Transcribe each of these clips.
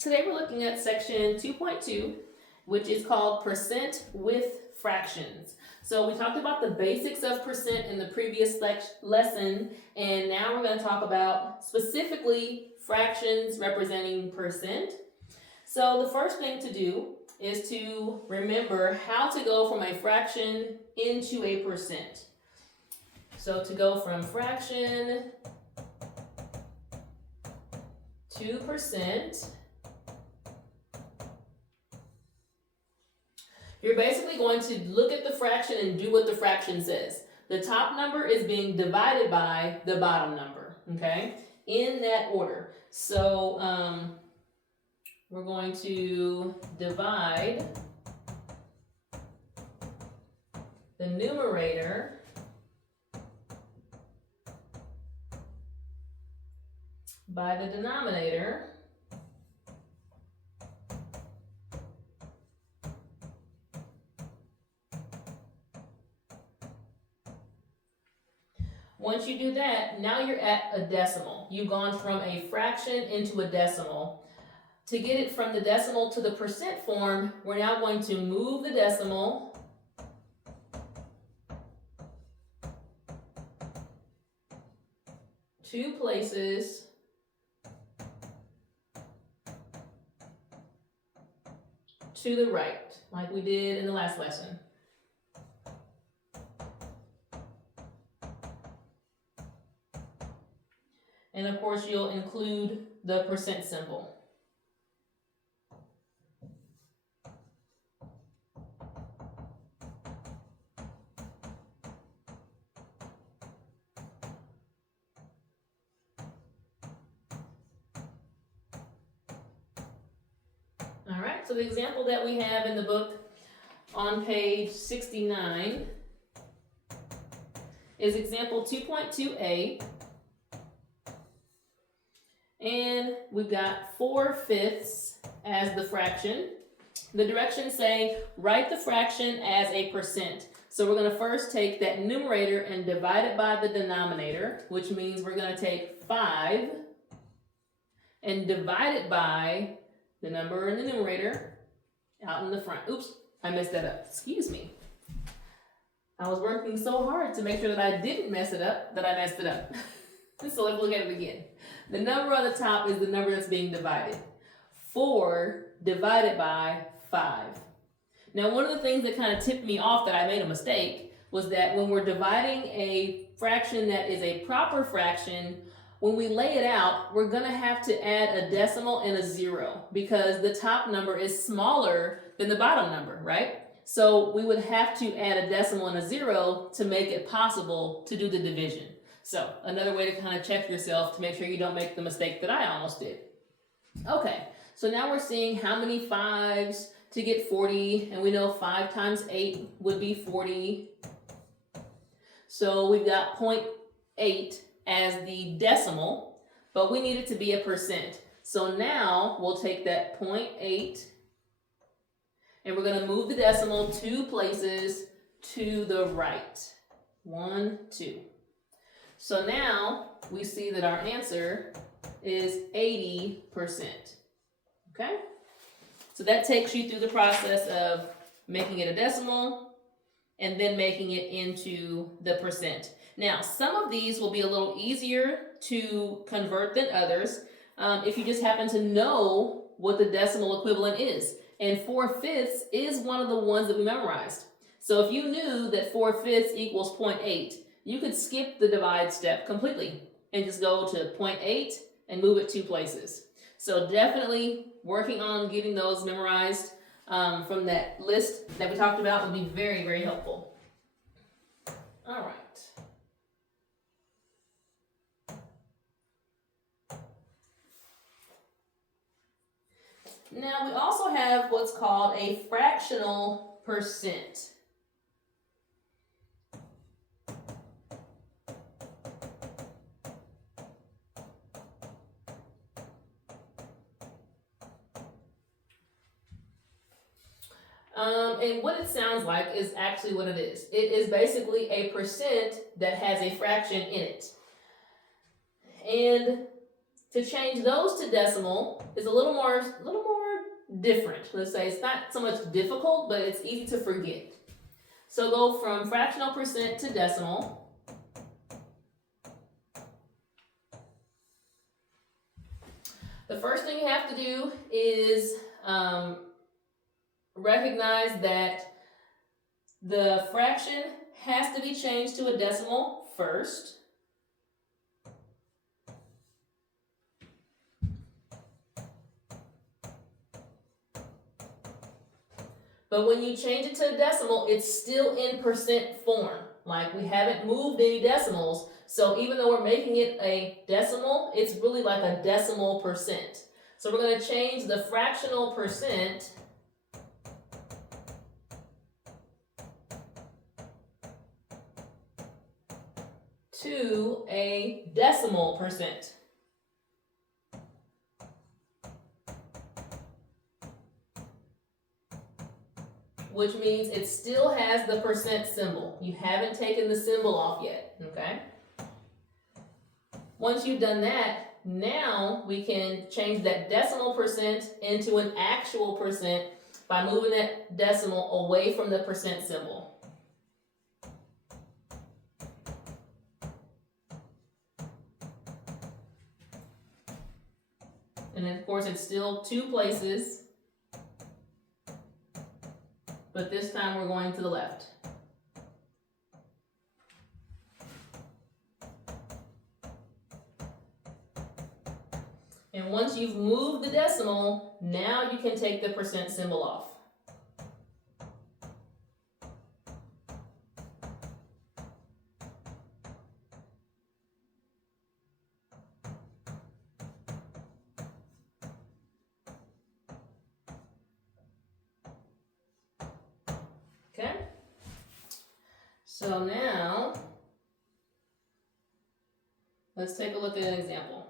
Today we're looking at section 2.2, which is called percent with fractions. So we talked about the basics of percent in the previous lesson, and now we're going to talk about specifically fractions representing percent. So the first thing to do is to remember how to go from a fraction into a percent. So to go from fraction to percent, you're basically going to look at the fraction and do what the fraction says. The top number is being divided by the bottom number, okay? In that order. So we're going to divide the numerator by the denominator. Once you do that, now you're at a decimal. You've gone from a fraction into a decimal. To get it from the decimal to the percent form, we're now going to move the decimal two places to the right, like we did in the last lesson. And of course, you'll include the percent symbol. All right, so the example that we have in the book on page 69 is example 2.2a. And we've got 4/5 as the fraction. The directions say write the fraction as a percent. So we're going to first take that numerator and divide it by the denominator, which means we're going to take 5 and divide it by the number in the numerator out in the front. Oops, I messed that up. Excuse me. I was working so hard to make sure that I didn't mess it up that I messed it up. So let's look at it again. The number on the top is the number that's being divided. 4 divided by 5. Now, one of the things that kind of tipped me off that I made a mistake was that when we're dividing a fraction that is a proper fraction, when we lay it out, we're going to have to add a decimal and a 0 because the top number is smaller than the bottom number, right? So we would have to add a decimal and a 0 to make it possible to do the division. So another way to kind of check yourself to make sure you don't make the mistake that I almost did. Okay, so now we're seeing how many 5s to get 40, and we know 5 times 8 would be 40. So we've got 0.8 as the decimal, but we need it to be a percent. So now we'll take that 0.8 and we're going to move the decimal 2 places to the right. 1, 2. So now we see that our answer is 80%. Okay? So that takes you through the process of making it a decimal and then making it into the percent. Now, some of these will be a little easier to convert than others if you just happen to know what the decimal equivalent is. And 4/5 is one of the ones that we memorized. So if you knew that 4/5 equals 0.8, you could skip the divide step completely and just go to 0.8 and move it 2 places. So definitely working on getting those memorized from that list that we talked about would be very, very helpful. All right. Now we also have what's called a fractional percent. And what it sounds like is actually what it is. It is basically a percent that has a fraction in it. And To change those to decimal is a little more different. Let's say it's not so much difficult, but it's easy to forget. So go from fractional percent to decimal. The first thing you have to do is recognize that the fraction has to be changed to a decimal first. But when you change it to a decimal, it's still in percent form. Like, we haven't moved any decimals. So even though we're making it a decimal, it's really like a decimal percent. So we're going to change the fractional percent to a decimal percent. Which means it still has the percent symbol. You haven't taken the symbol off yet, okay? Once you've done that, now we can change that decimal percent into an actual percent by moving that decimal away from the percent symbol. And then, of course, it's still two places, but this time we're going to the left. And once you've moved the decimal, now you can take the percent symbol off. Okay? So now, let's take a look at an example.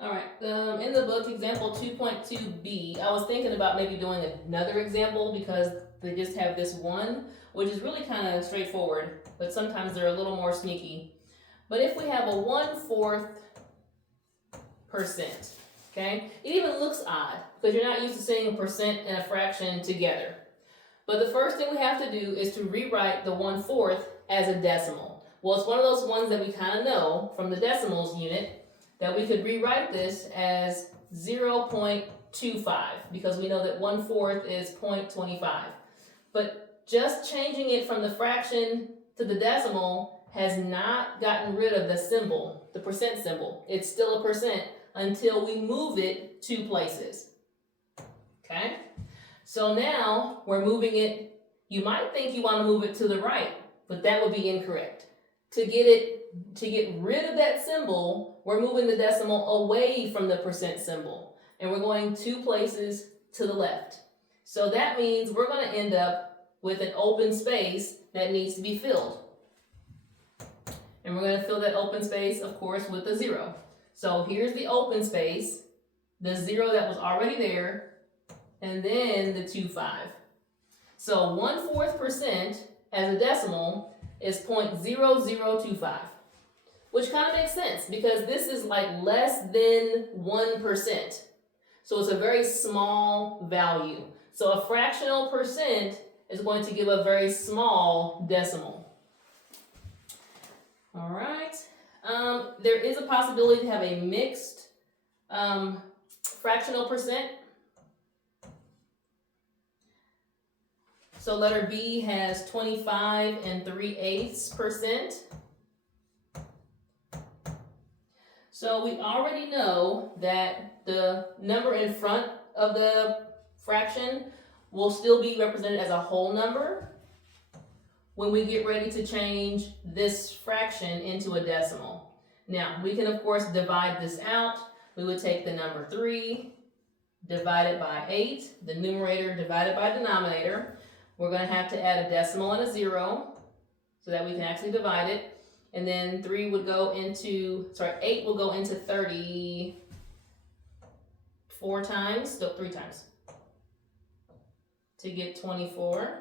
All right, in the book, example 2.2b, I was thinking about maybe doing another example because they just have this one, which is really kind of straightforward, but sometimes they're a little more sneaky. But if we have a 1/4%, okay, it even looks odd because you're not used to seeing a percent and a fraction together. But the first thing we have to do is to rewrite the 1/4 as a decimal. Well, it's one of those ones that we kind of know from the decimals unit that we could rewrite this as 0.25 because we know that 1/4 is 0.25. But just changing it from the fraction to the decimal has not gotten rid of the symbol, the percent symbol. It's still a percent until we move it two places. Okay? So now we're moving it. You might think you want to move it to the right, but that would be incorrect. To get rid of that symbol, we're moving the decimal away from the percent symbol. And we're going two places to the left. So that means we're going to end up with an open space that needs to be filled. And we're going to fill that open space, of course, with a 0. So here's the open space, the 0 that was already there, and then the 2.5. So 1/4% as a decimal is 0.0025, which kind of makes sense because this is like less than 1%. So it's a very small value. So a fractional percent is going to give a very small decimal. All right. There is a possibility to have a mixed fractional percent. So letter B has 25 3/8%. So we already know that the number in front of the fraction will still be represented as a whole number when we get ready to change this fraction into a decimal. Now, we can of course divide this out. We would take the number 3 divided by 8, the numerator divided by denominator. We're going to have to add a decimal and a 0 so that we can actually divide it. And then 8 will go into 30 4 times, no, 3 times to get 24.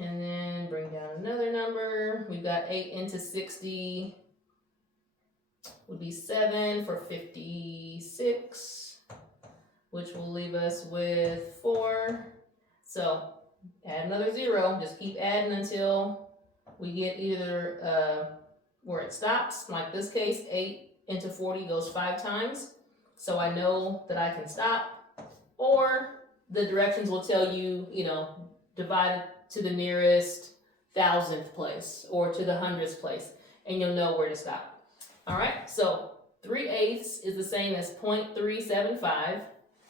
And then bring down another number. We've got 8 into 60 would be 7 for 56, which will leave us with 4. So add another 0. Just keep adding until we get either where it stops. Like this case, 8 into 40 goes 5 times. So I know that I can stop. Or the directions will tell you, divide to the nearest 1,000th place or to the 100th place, and you'll know where to stop. All right, so 3/8 is the same as 0.375,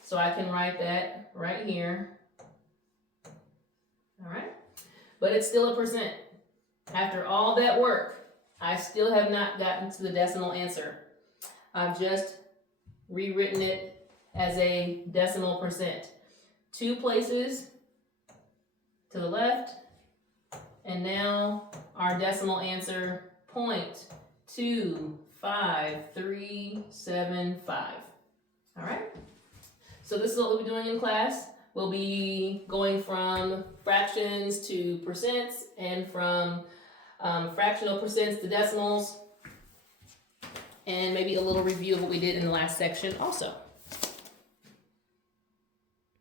so I can write that right here. All right, but it's still a percent. After all that work, I still have not gotten to the decimal answer. I've just rewritten it as a decimal percent. 2 places to the left, and now our decimal answer, 0.25375. All right, so this is what we'll be doing in class. We'll be going from fractions to percents, and from fractional percents to decimals, and maybe a little review of what we did in the last section also.